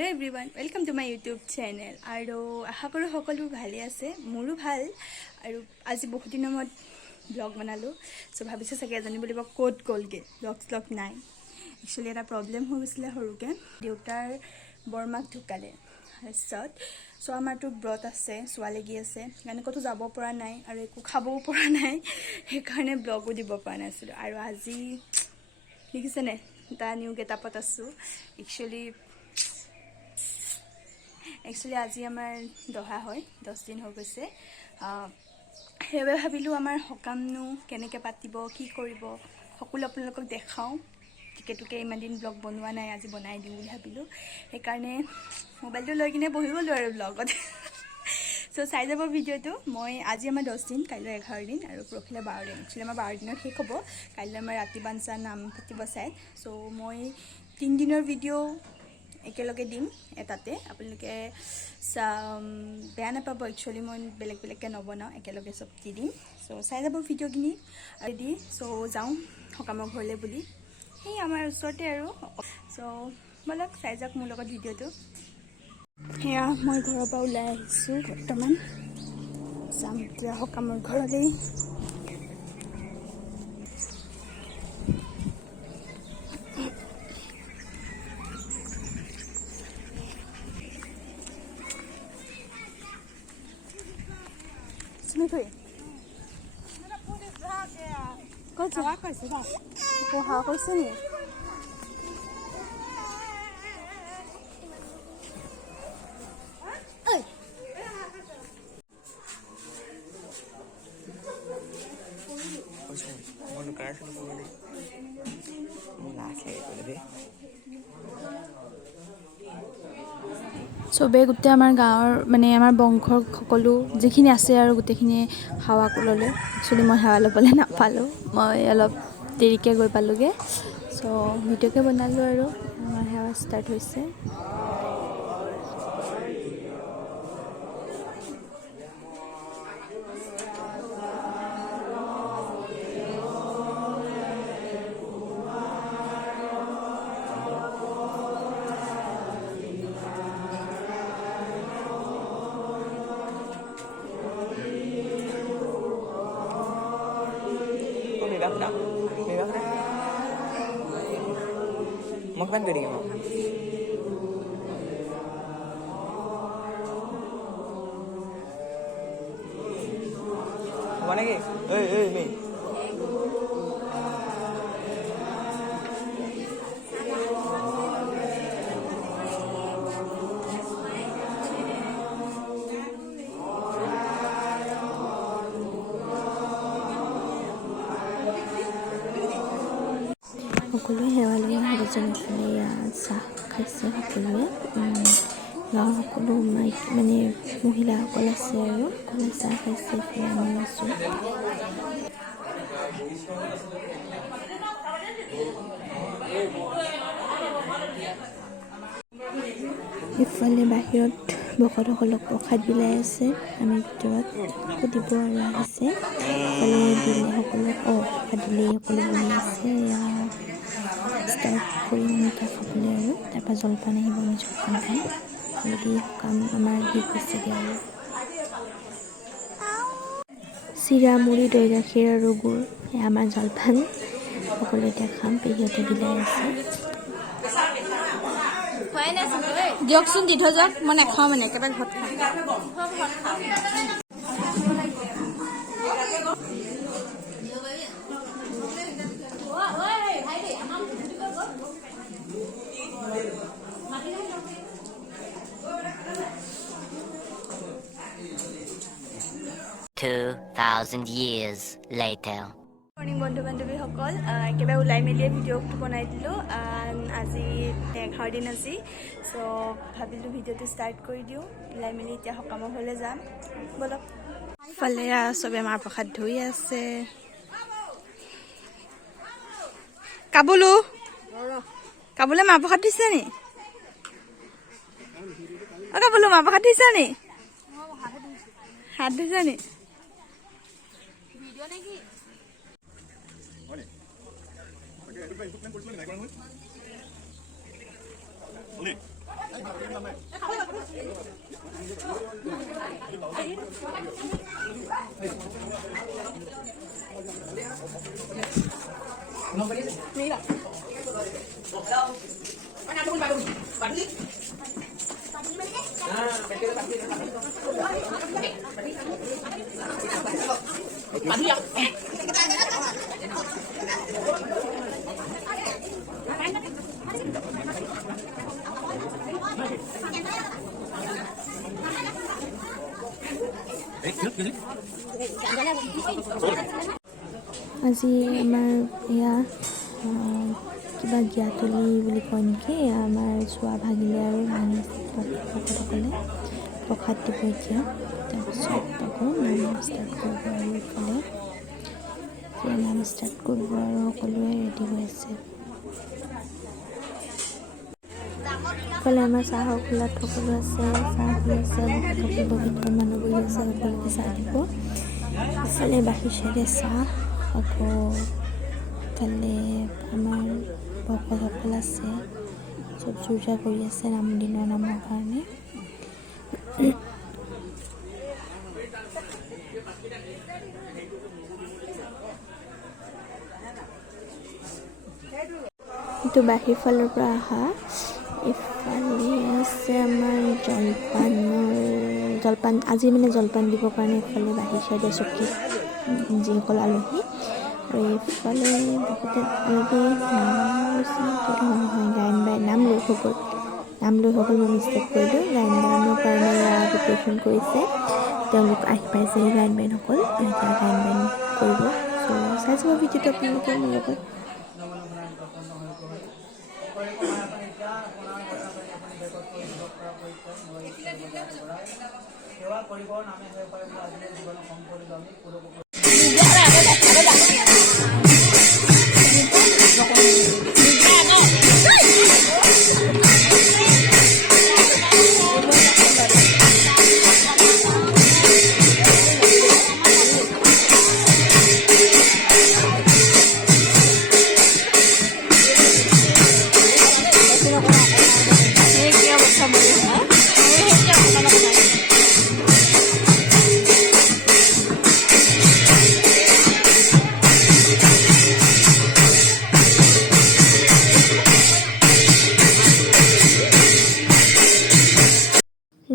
Hello everyone welcome to my YouTube channel और आशा करूँ सकलो भाले आछे मोरो भाल और आज बहुत दिन मैं ब्लग बनालो सो भाविছে চাগে এজনী বলিব কোড গলগে ব্লগ নাই एक्चुअली এটা प्रॉब्लम हो গৈছিলে সৰুকে দেউতাৰ বৰমাক ঢুকালে তাৰপিছত সো আমাৰটো ব্ৰত আছে সোৱা লাগি আছে মানে কতো যাব পৰা নাই আৰু একো খাবও পৰা নাই সেইকাৰণে ব্লগো দিব পৰা নাছিল আৰু আজি দেখিছে নে তা নিউ গেটআপত আছো एक्चुअली आज आमार दहा है 10 दिन हो गए সেইবাবে ভাবিলোঁ আমাৰ সকামনো কেনেকৈ পাতিব কি কৰিব সকলো আপোনালোকক দেখাওঁ টিকেটুকে ইমান দিন ব্লগ বনোৱা নাই আজি বনাই দিওঁ বুলি ভাবিলোঁ সেইকাৰণে মোবাইলটো লৈ কিনে বহি গ'লোঁ আৰু ব্লগত সো চাই যাব ভিডিঅ'টো মই আজি আমাৰ 10 দিন কাইলৈ 11 দিন আৰু পৰহিলে 12 দিন একচুৱেলি আমাৰ 12 দিনত শেষ হ'ব কাইলৈ আমাৰ ৰাতি বাঞ্চা নাম পাতিব চাই সো মই 3 দিনৰ ভিডিঅ' একেলগে দিম এটাতে আপোনালোকে বেয়া নাপাব একচুৱেলি মই বেলেগ বেলেগকৈ নবনাওঁ একেলগে চব দি দিম সো চাই যাব ভিডিঅ'খিনি ৰেডি সো যাওঁ সকামৰ ঘৰলৈ বুলি সেই আমাৰ ওচৰতে আৰু সো বলক চাই যাওক মোৰ লগত ভিডিঅ'টো সেয়া মই ঘৰৰ পৰা ওলাই আহিছোঁ বৰ্তমান যাম এতিয়া সকামৰ ঘৰলৈ Sini kau hawa kaise ba ko hawa kaise ni চবে গোটে আমাৰ গাঁৱৰ মানে আমাৰ বংশৰ সকলো যিখিনি আছে আৰু গোটেইখিনি হাৱা ল'লে একচুৱেলি মই হাৱা ল'বলৈ নাপালোঁ মই অলপ দেৰিকৈ গৈ পালোঁগৈ চ' ভিডিঅ'কে বনালোঁ আৰু আমাৰ হাৱা ষ্টাৰ্ট হৈছে Mau kan gede mau? Mana ke? Me. সকলোৱে সেৱা লৈ এজনে চাহ খাইছে সকলোৱে গাঁৱৰ সকলো মানে মহিলাসকল আছে আৰু সকলোৱে চাহ খাইছে আমি আছোঁ ইফালে বাহিৰত ভকতসকলক প্ৰসাদ বিলাই আছে আমি ভিতৰত সুধিব আৰু আহিছে ইফালে দিলে সকলোক প্ৰসাদ দিলে সকলো বহি আছে ষ্টাৰ্ট কৰিম আমি খাবলৈ আৰু তাৰপৰা জলপান আহিব আমি জলপান খাম অলৰেডি সকাম আমাৰ শেষ হৈছেগৈ আৰু চিৰা মুড়ি দৈ গাখীৰ আৰু গুড় আমাৰ জলপান সকলোৱে এতিয়া খাম পেহীহঁতে বিলাই আছে দিয়কচোন দি থৈ যাওক মই নাখাওঁ মানে একেবাৰে ঘৰত খাম 2,000 years later. মৰ্নিং বন্ধু বান্ধৱীসকল একেবাৰে ওলাই মেলিয়ে ভিডিঅ'টো বনাই দিলোঁ আজি 11 দিন আজি চ' ভাবিলোঁ ভিডিঅ'টো ষ্টাৰ্ট কৰি দিওঁ ওলাই মেলি এতিয়া সকামৰ ঘৰলৈ যাম বলক ফালে চবে মাহ প্ৰসাদ ধুই আছে কাবুলে মাহ প্ৰসাদ দিছে নি কাবুলো মাহ প্ৰসাদ দিছে নি হাত ধুইছে নি আজি আমাৰ এয়া কিবা জ্ঞাতলি বুলি কয় নেকি, আমাৰ চোৱা ভাগিলে আৰু ভকতসকলে প্ৰসাদ দিব এতিয়া। তাৰপিছত আকৌ নাম ষ্টাৰ্ট কৰিব আৰু ইফালে এতিয়া নাম ষ্টাৰ্ট কৰিব আৰু সকলোৱে ৰেডি হৈ আছে। ইফালে আমাৰ চাহৰ খোলাত সকলো আছে, চাহ দি আছে, ভিতৰত মানুহ বহি আছে, সকলোকে চাহ দিব। ইফালে বাহিৰ চাইডে চাহ, আকৌ ইফালে আমাৰ ভকতসকল আছে, চব চৰ্চা কৰি আছে দিনৰ নামৰ কাৰণে। এইটো বাহিৰ ফালৰ পৰা অহা। ইফালে আছে আমাৰ জলপান আজি মানে জলপান দিবৰ কাৰণে ইফালে বাহিৰ চাইডে চকী যিসকল আলহী, আৰু এইফালে বহুতে অলৰেডি নাম লৈ সকল মই মিষ্টেক কৰিলোঁ। গায়ন বায়নৰ কাৰণে প্ৰিপেৰেশ্যন কৰিছে, তেওঁলোক আহি পাইছে সেই গায়ন বায়নসকল, এতিয়া গায়ন বায়ন কৰিব। চ' চাই চাব ভিডিঅ'টো আপোনালোকে মোৰ লগত।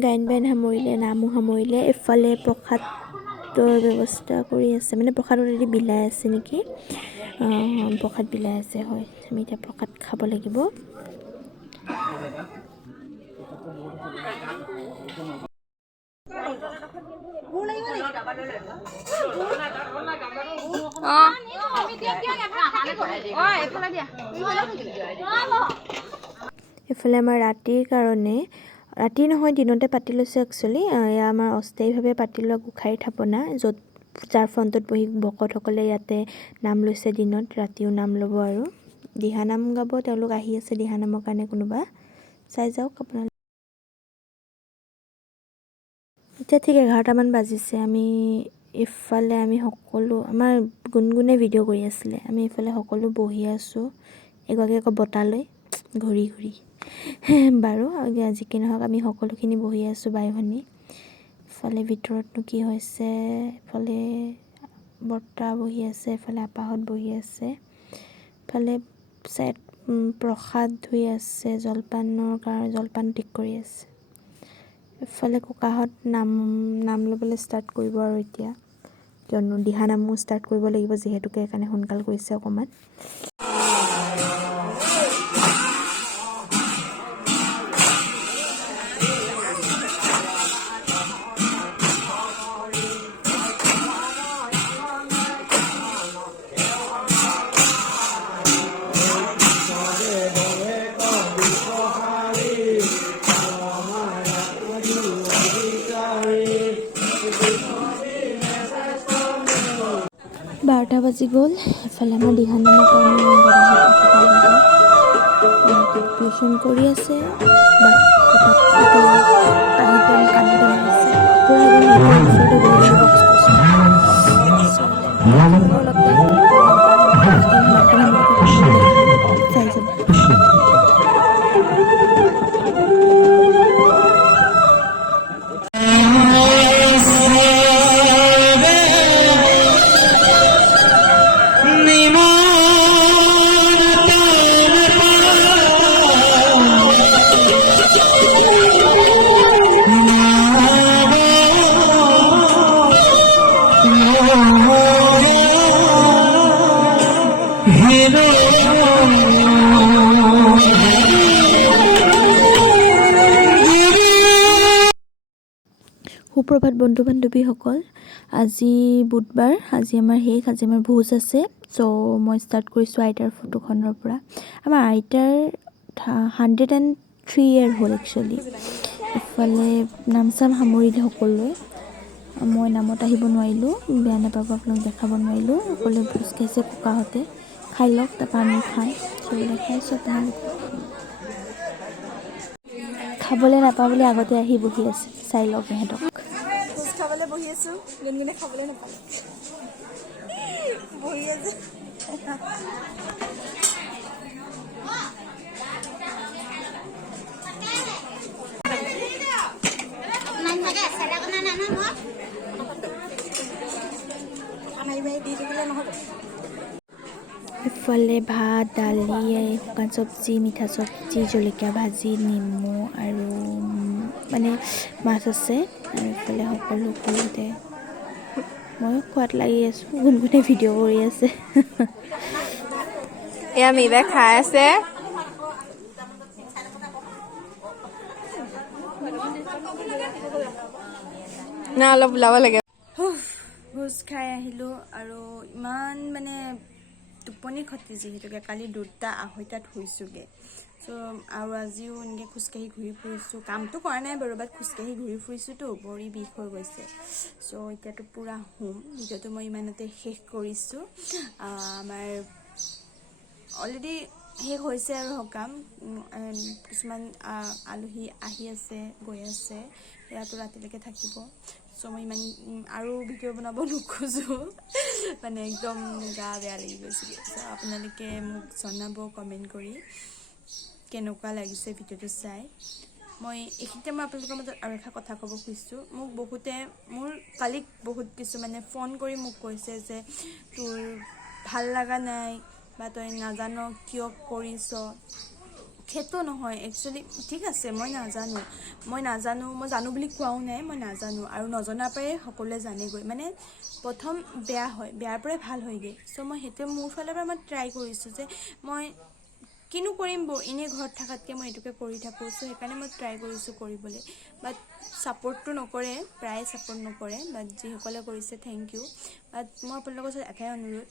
গায়ন বায়ন সামৰিলে, নামো সামৰিলে। এফালে প্ৰসাদৰ ব্যৱস্থা কৰি আছে, মানে প্ৰসাদ অলৰেডি বিলাই আছে নেকি, প্ৰসাদ বিলাই আছে। হয়, আমি এতিয়া প্ৰসাদ খাব লাগিব। এইফালে আমাৰ ৰাতিৰ কাৰণে, ৰাতি নহয় দিনতে পাতি লৈছোঁ একচুৱেলি। এয়া আমাৰ অস্থায়ীভাৱে পাতি লোৱা গোঁসাইৰ থাপনা, য'ত যাৰ ফ্ৰণ্টত বহি ভকতসকলে ইয়াতে নাম লৈছে। দিনত ৰাতিও নাম ল'ব আৰু দিহানাম গাব। তেওঁলোক আহি আছে দিহানামৰ কাৰণে, কোনোবা চাই যাওক আপোনালোকে। এতিয়া ঠিক 11টামান বাজিছে। ইফালে আমি সকলো, আমাৰ গুণগুণে ভিডিঅ' কৰি আছিলে, আমি ইফালে সকলো বহি আছোঁ, এগৰাকী আকৌ বঁটা লৈ ঘূৰি বাৰু যি কি নহওক আমি সকলোখিনি বহি আছোঁ বাই ভনী। ইফালে ভিতৰতনো কি হৈছে, ইফালে বৰ্তা বহি আছে, ইফালে আপাহঁত বহি আছে, ইফালে প্ৰসাদ ধুই আছে, জলপানৰ কাৰণে জলপান ঠিক কৰি আছে। ইফালে ককাহঁত নাম ল'বলৈ ষ্টাৰ্ট কৰিব আৰু এতিয়া, কিয়নো দিহানামো ষ্টাৰ্ট কৰিব লাগিব যিহেতুকে, সেইকাৰণে সোনকাল কৰিছে অকণমান। বাৰটা বাজি গ'ল। এফালে আমাৰ দিহানামৰ কাৰণে প্ৰিপেৰেশ্যন কৰি আছে। চাই যাব। সুপ্ৰভাত বন্ধু বান্ধৱীসকল, আজি বুধবাৰ, আজি আমাৰ ভোজ আছে। চ' মই ষ্টাৰ্ট কৰিছোঁ আইতাৰ ফটোখনৰ পৰা। আমাৰ আইতাৰ 103 ইয়েৰ হ'ল একচুৱেলি। ইফালে নাম চাম সামৰিলে সকলোৱে। মই নামত আহিব নোৱাৰিলোঁ, বেয়া নাপাব, আপোনাক দেখাব নোৱাৰিলোঁ। সকলোৱে ভোজ খাইছে, ককাহঁতে খাই লওক, তাৰপৰা আমি খাম। চ' দেখাইছোঁ আপোনালোকক। খাবলৈ নাপাওঁ বুলি আগতে আহি বহি আছে, চাই লওক ইহঁতক। ভোজ খাবলৈ বহি আছোঁ, গুণগুণে খাবলৈ নাপালে বহি আছে। ইফালে ভাত, দালি, শুকান চব্জি, মিঠা চব্জি, জলকীয়া ভাজি, নেমু আৰু মানে মাছ আছে। আৰু ইফালে সকলোতে মই খোৱাত লাগি আছোঁ, গুণগুণে ভিডিঅ' কৰি আছে। এয়া মিলে খাই আছে। না অলপ ওলাব লাগে। ভোজ খাই আহিলোঁ আৰু ইমান মানে টোপনি ক্ষতি, যিহেতুকে কালি 2:30-2:30 শুইছোঁগৈ। চ' আৰু আজিও এনেকৈ খোজকাঢ়ি ঘূৰি ফুৰিছোঁ। কামটো কৰা নাই বাৰু, বাট খোজকাঢ়ি ঘূৰি ফুৰিছোঁতো, ভৰি বিষ হৈ গৈছে। চ' এতিয়াতো পূৰা শুম। ভিডিঅ'টো মই ইমানতে শেষ কৰিছোঁ। আমাৰ অলৰেডি শেষ হৈছে আৰু সকাম। কিছুমান আলহী আহি আছে, গৈ আছে, সেয়াতো ৰাতিলৈকে থাকিব। চ' মই ইমান আৰু ভিডিঅ' বনাব নোখোজোঁ, মানে একদম গা বেয়া লাগি গৈছিলে। চ' আপোনালোকে মোক জনাব কমেণ্ট কৰি কেনেকুৱা লাগিছে ভিডিঅ'টো চাই। মই এইখিনিতে আপোনালোকৰ মাজত আৰু এটা কথা ক'ব খুজিছোঁ। মোৰ কালি বহুত কিছুমানে ফোন কৰি মোক কৈছে যে তোৰ ভাল লগা নাই বা তই নাজান কিয় কৰিছ। সেইটো নহয় একচুৱেলি, ঠিক আছে মই নাজানো, মই জানো বুলি কোৱাও নাই, মই নাজানো। আৰু নজনাৰ পৰাই সকলোৱে জানেগৈ, মানে প্ৰথম বেয়া হয়, বেয়াৰ পৰাই ভাল হয়গৈ। চ' মই সেইটোৱে মোৰ ফালৰ পৰা মই ট্ৰাই কৰিছোঁ যে মই কিনো কৰিম, এনেই ঘৰত থকাতকৈ মই এইটোকে কৰি থাকোঁ। চ' সেইকাৰণে মই ট্ৰাই কৰিছোঁ কৰিবলৈ। বাট ছাপোৰ্টটো নকৰে, প্ৰায়ে ছাপোৰ্ট নকৰে, বাট যিসকলে কৰিছে থেংক ইউ। বাট মই আপোনালোকৰ ওচৰত এটাই অনুৰোধ,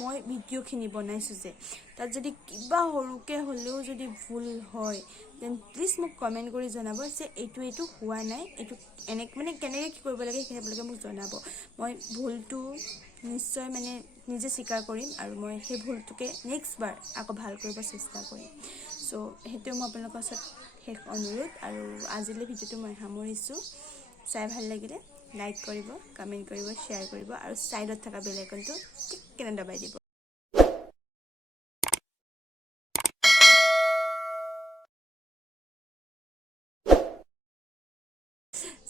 মই ভিডিঅ'খিনি বনাইছোঁ যে তাত যদি কিবা সৰুকৈ হ'লেও যদি ভুল হয়, দেন প্লিজ মোক কমেণ্ট কৰি জনাব যে এইটো হোৱা নাই, এইটো মানে কেনেকৈ কি কৰিব লাগে সেই আপোনালোকে মোক জনাব। মই ভুলটো নিশ্চয় মানে নিজে স্বীকাৰ কৰিম আৰু মই সেই ভুলটোকে নেক্সট বাৰ আকৌ ভাল কৰিব চেষ্টা কৰিম। চ' সেইটোৱে মই আপোনালোকৰ ওচৰত শেষ অনুৰোধ। আৰু আজিলৈ ভিডিঅ'টো মই সামৰিছোঁ। চাই ভাল লাগিলে লাইক কৰিব, কমেণ্ট কৰিব, শ্বেয়াৰ কৰিব আৰু ছাইডত থকা বেল আইকনটো টিককেনে দবাই দিব।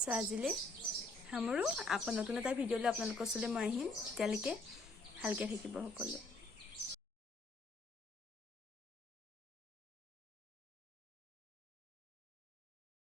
চ' আজিলৈ সামৰোঁ। আকৌ নতুন এটা ভিডিঅ'লৈ আপোনালোকৰ ওচৰলৈ মই আহিম। তেতিয়ালৈকে ভালকৈ থাকিব সকলো।